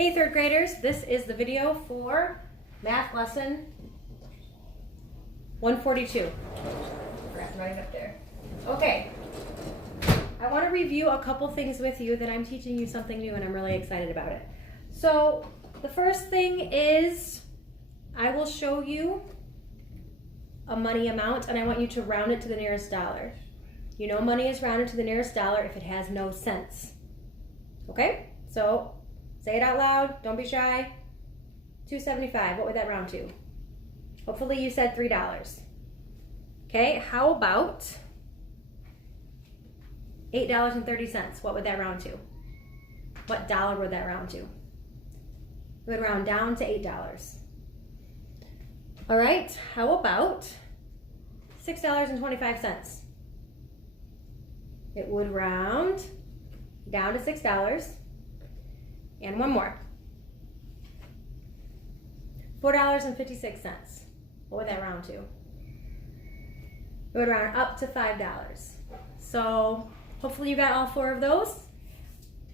Hey third graders, this is the video for math lesson 142. Right up there. Okay, I want to review a couple things with you that I'm teaching you something new and I'm really excited about it. So the first thing is I will show you a money amount and I want you to round it to the nearest dollar. You know money is rounded to the nearest dollar if it has no cents. Okay, so say it out loud, don't be shy. $2.75, what would that round to? Hopefully you said $3. Okay, how about $8.30, what would that round to? What dollar would that round to? It would round down to $8. All right, how about $6.25? It would round down to $6. And one more. $4.56. What would that round to? It would round up to $5. So hopefully you got all four of those.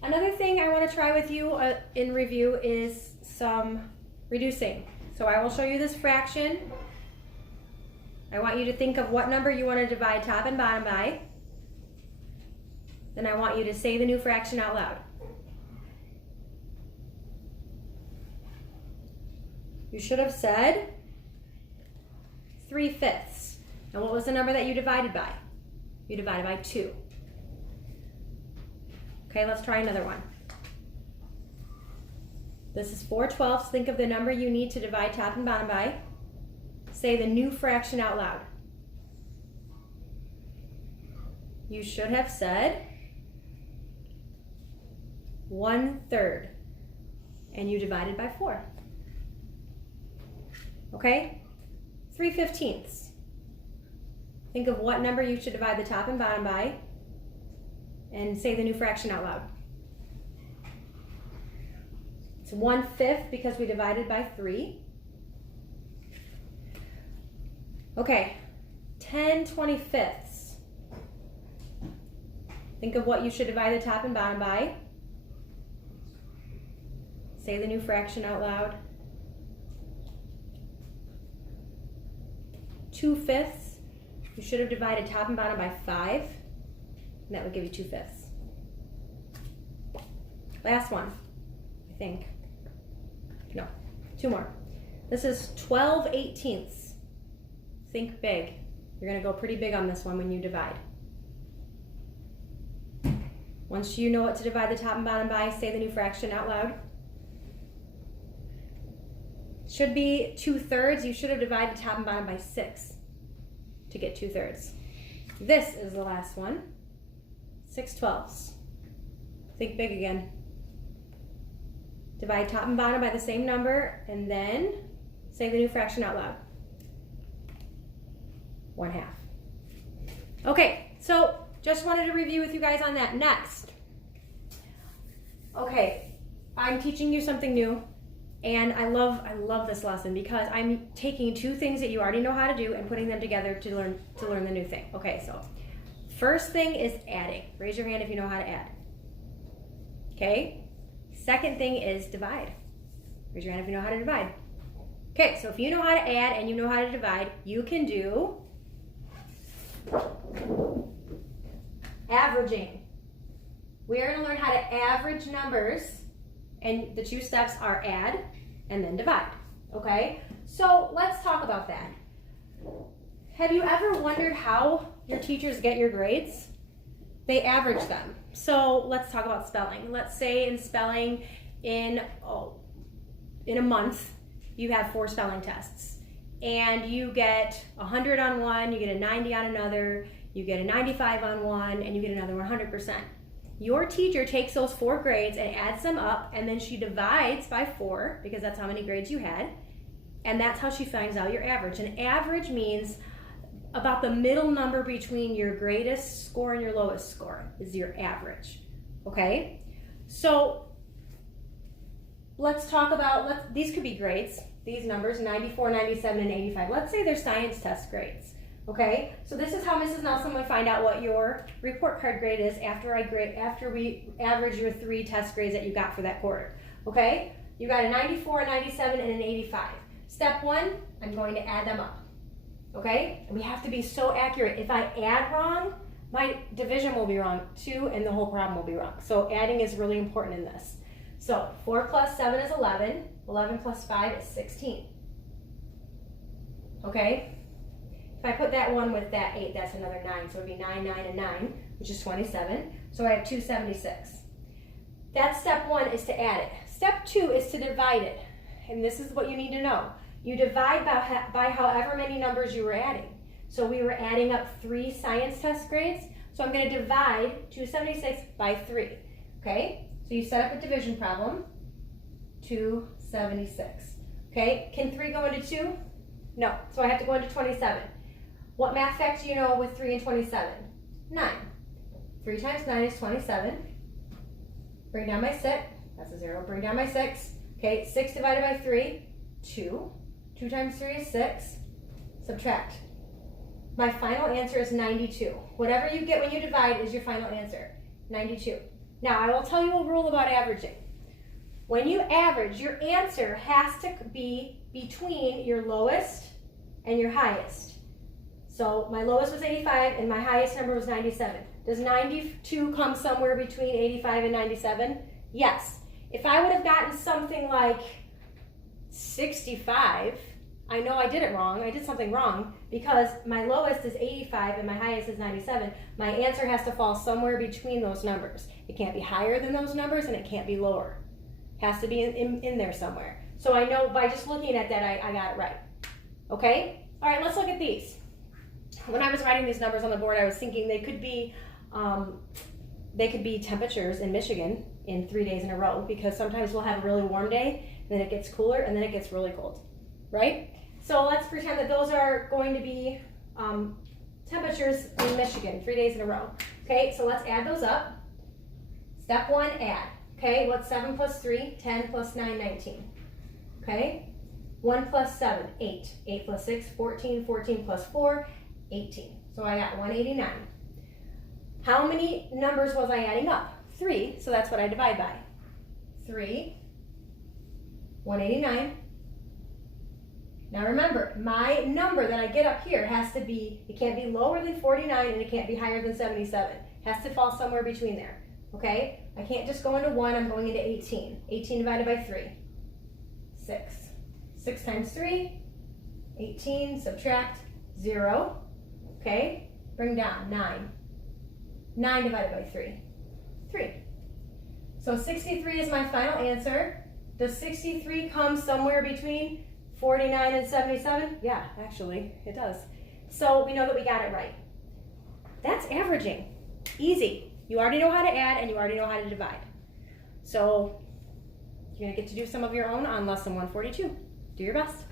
Another thing I want to try with you in review is some reducing. So I will show you this fraction. I want you to think of what number you want to divide top and bottom by. Then I want you to say the new fraction out loud. You should have said 3/5. And what was the number that you divided by? You divided by 2. Okay, let's try another one. This is 4/12. Think of the number you need to divide top and bottom by. Say the new fraction out loud. You should have said 1/3. And you divided by 4. Okay? 3/15. Think of what number you should divide the top and bottom by and say the new fraction out loud. It's 1/5 because we divided by 3. Okay, 10/25. Think of what you should divide the top and bottom by. Say the new fraction out loud. 2/5. You should have divided top and bottom by 5, and that would give you 2/5. Last one, I think. No, 2 more. This is 12/18. Think big. You're gonna go pretty big on this one when you divide. Once you know what to divide the top and bottom by, say the new fraction out loud. Should be 2/3. You should have divided top and bottom by 6 to get 2/3. This is the last one. 6/12. Think big again. Divide top and bottom by the same number and then say the new fraction out loud. 1/2. Okay, so just wanted to review with you guys on that. Next. Okay, I'm teaching you something new. And I love this lesson because I'm taking 2 things that you already know how to do and putting them together to learn the new thing. Okay, so first thing is adding. Raise your hand if you know how to add. Okay? Second thing is divide. Raise your hand if you know how to divide. Okay, so if you know how to add and you know how to divide, you can do averaging. We are going to learn how to average numbers. And the 2 steps are add and then divide, okay? So let's talk about that. Have you ever wondered how your teachers get your grades? They average them. So let's talk about spelling. Let's say in spelling in a month, you have 4 spelling tests. And you get 100 on one, you get a 90 on another, you get a 95 on one, and you get another 100%. Your teacher takes those 4 grades and adds them up, and then she divides by 4 because that's how many grades you had, and that's how she finds out your average. An average means about the middle number between your greatest score and your lowest score is your average, okay? So let's talk about, these could be grades, these numbers, 94, 97, and 85. Let's say they're science test grades. Okay, so this is how Mrs. Nelson would find out what your report card grade is after we average your 3 test grades that you got for that quarter. Okay? You got a 94, a 97, and an 85. Step one, I'm going to add them up. Okay? And we have to be so accurate. If I add wrong, my division will be wrong too, and the whole problem will be wrong. So adding is really important in this. So 4 plus 7 is 11. 11 plus 5 is 16. Okay? If I put that 1 with that 8, that's another 9. So it would be 9, 9, and 9, which is 27. So I have 276. That's step 1 is to add it. Step 2 is to divide it. And this is what you need to know. You divide by however many numbers you were adding. So we were adding up 3 science test grades. So I'm going to divide 276 by 3. Okay? So you set up a division problem. 276. Okay? Can 3 go into 2? No. So I have to go into 27. What math fact do you know with 3 and 27? 9. 3 times 9 is 27. Bring down my 6. That's a 0. Bring down my 6. Okay, 6 divided by 3, 2. 2 times 3 is 6. Subtract. My final answer is 92. Whatever you get when you divide is your final answer, 92. Now, I will tell you a rule about averaging. When you average, your answer has to be between your lowest and your highest. So my lowest was 85 and my highest number was 97. Does 92 come somewhere between 85 and 97? Yes. If I would have gotten something like 65, I know I did it wrong. I did something wrong because my lowest is 85 and my highest is 97. My answer has to fall somewhere between those numbers. It can't be higher than those numbers and it can't be lower. It has to be in there somewhere. So I know by just looking at that, I got it right. Okay? All right, let's look at these. When I was writing these numbers on the board, I was thinking they could be temperatures in Michigan in 3 days in a row, because sometimes we'll have a really warm day, and then it gets cooler, and then it gets really cold, right? So let's pretend that those are going to be temperatures in Michigan 3 days in a row. Okay, so let's add those up. Step 1, add. Okay, what's 7 plus 3? 10 plus 9, 19. Okay, 1 plus 7, 8. 8 plus 6, 14. 14 plus 4, 18. So I got 189. How many numbers was I adding up? 3, so that's what I divide by. 3, 189. Now remember, my number that I get up here has to be, it can't be lower than 49 and it can't be higher than 77. It has to fall somewhere between there, okay? I can't just go into 1, I'm going into 18. 18 divided by 3, 6. 6 times 3, 18, subtract 0, okay? Bring down 9. 9 divided by 3, 3. So 63 is my final answer. Does 63 come somewhere between 49 and 77? Yeah, actually, it does. So we know that we got it right. That's averaging. Easy. You already know how to add and you already know how to divide. So you're going to get to do some of your own on lesson 142. Do your best.